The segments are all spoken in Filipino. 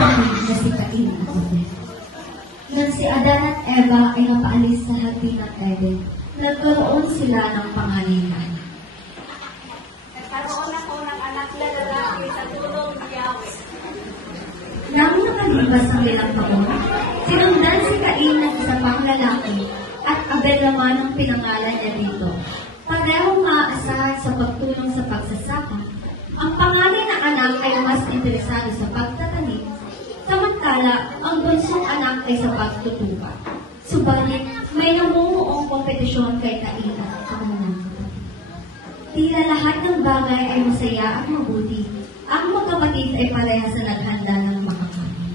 kapatid na si Cain at Abel. Nang si Adan at Eva ay napaalis sa hardin ng Eden, nagkaroon sila ng pangangalan. Nagkaroon ako ng anak na lalaki sa tulong ni Yahweh. Nang nakalipas ang 2 taon, sinundan si Cain ng isa pang lalaki at Abel naman ang pinangalan niya dito. Parehong maaasahan sa pagtulong sa pagsasaka. Ang panganay na anak ay mas interesado sa pagtatanim, samantala ang bunsong anak ay sa pagtutupa. Subalit, may namumuong kompetisyon kay Cain at ang mga kapatid. Tila lahat ng bagay ay masaya at mabuti. Ang magkapatid ay parehas sa naghanda ng makakain.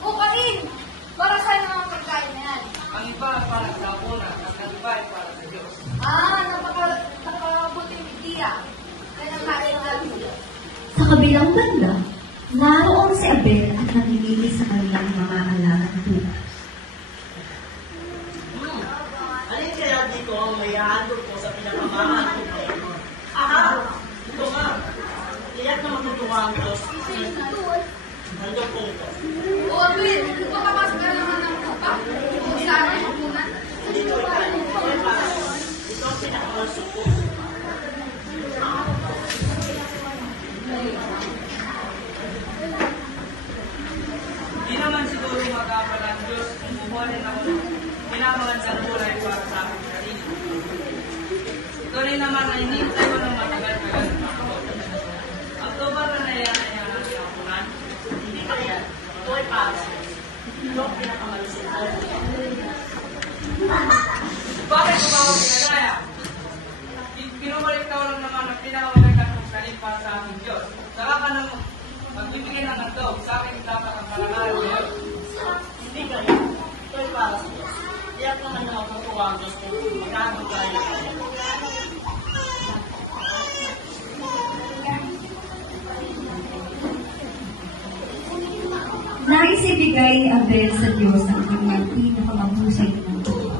O Cain! Para saan ang mga pagkain na yan? Ang iba para sa una, at ang iba ay para sa Diyos. Napakabuting idea. Kaya nakain ng ating Diyos. Sa kabilang banda, naroon si Abel at nanginginig sa kanilang mga alagang tupa. Alin kaya dito ang may handog ko sa pinakamahal ko ngayon? Aha! Ito nga! Iyak na matutuwa ang Diyos. Handog ko ito. O Abel, makapasok ka naman ng tupa. Kung saan ay hapunan. Dito ito. Ito ang pinakamalsok ko. Di naman siguro magkapal ang Diyos kung bubuhanin ako ng pinamagandang kulay para sa aking sarili. Ito rin naman ay hinihintay ko ng matagal-tagal na ako. October na nayan ay ang hapunan. Hindi kaya. Ito ay para. Ito ang pinakamalsok ko. Bakit ko ba ako pinagaya? Pinubalik ko lang naman ang pinakamagandang kong salim para sa aking Diyos. Saka ka nang magbibigay ng handog sa aking dapat ang kalagalan ngayon. Hindi kaya. Ito ay para sa Diyos. Iyak naman na matutuwa ang Diyos kung magkano kaya. Nais ibigay ni Abel sa Diyos ang kanyang pinakamahusay na tupa.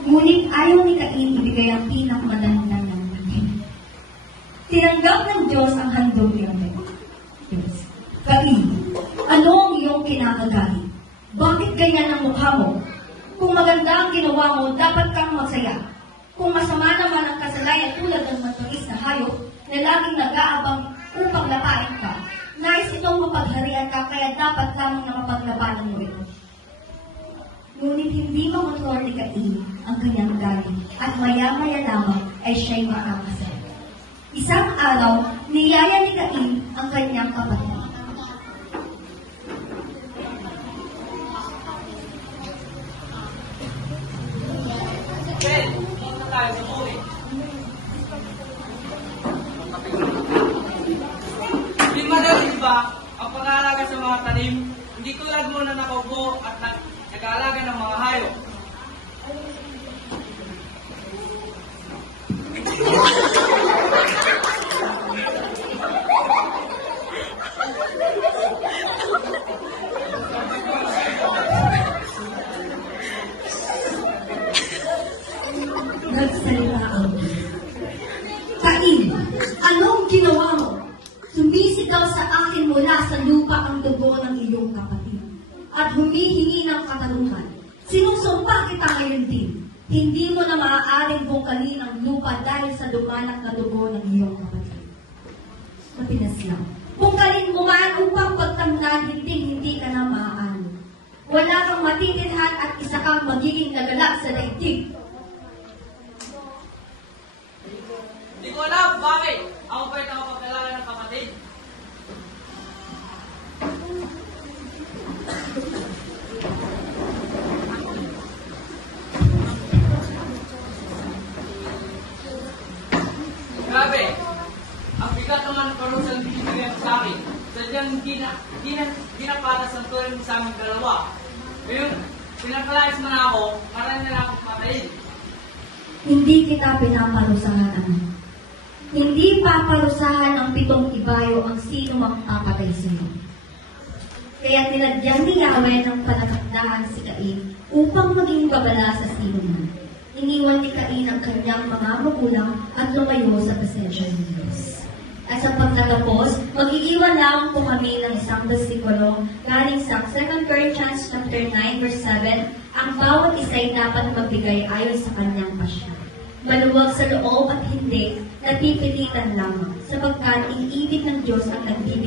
Ngunit ayaw ni Cain ibigay ang pinakamadahang ng bagay. Tinanggap ng Diyos ang handog ni Abel. Diyos, Cain, ano ang iyong kinakagalit? Bakit ganyan ang mukha mo? Kung maganda ang ginawa mo, dapat kang magsaya. Kung masama naman ang kasalayan tulad ng matulis na hayop na laging nag-aabang upang lapain ka, nais itong mapagharian ka, kaya dapat lamang na mapaglabanan mo ito. Ngunit hindi makontrol ni Cain ang kanyang galit at maya-maya lamang ay siya'y makakasal. Isang araw, niyaya ni Cain ang kanyang kapatid. Okay, pumunta tayo sa muli. Hindi madali ba ang pag-aalaga sa mga tanim? Hindi tulad mo na nakaupo at nag-aalaga ng mga hayop. Nagsalita ang Diyos. Cain, anong ginawa mo? Sumisigaw sa akin mula sa lupa ang dugo ng iyong kapatid at humihingi ng katarungan. Sinusumpa kita ngayon din. Hindi mo na maaaring bungkalin ang lupa dahil sa dumanak na dugo ng iyong kapatid. Mapinas lang. Bungkalin mo man upang pagtamnan, hindi ka na maaano. Wala kang matitirhan at isa kang magiging nagalak sa daigdig. Hindi ko alam bakit ako ba'y nakapagkalala ng kapatid. Grabe, ang bigat naman parusang binibigyan mo sa akin. Sadyang di na para sa tuloy mo sa aming dalawa. Ngayon, pinakalayas mo na ako, marami na akong patayin. Hindi kita pinaparusahan, anak. Hindi paparusahan ng 7 ibayo ang sino mang papatay sa iyo. Kaya tinadyan ni Yahweh ng palatandaan si Cain upang maging babala sa sino man. iniwan ni Cain ang kanyang mga magulang at lumayo sa pasensya ng Diyos. At sa pagtatapos, mag-iiwan lang po kami ng isang bersikulo galing sa 2 Corinthians chapter 9 verse 7, ang bawat isa'y dapat magbigay ayon sa kanyang pasya. Maluwag sa loob at hindi napipilitan lamang, sapagkat iniibig ng Diyos ang nagbibigay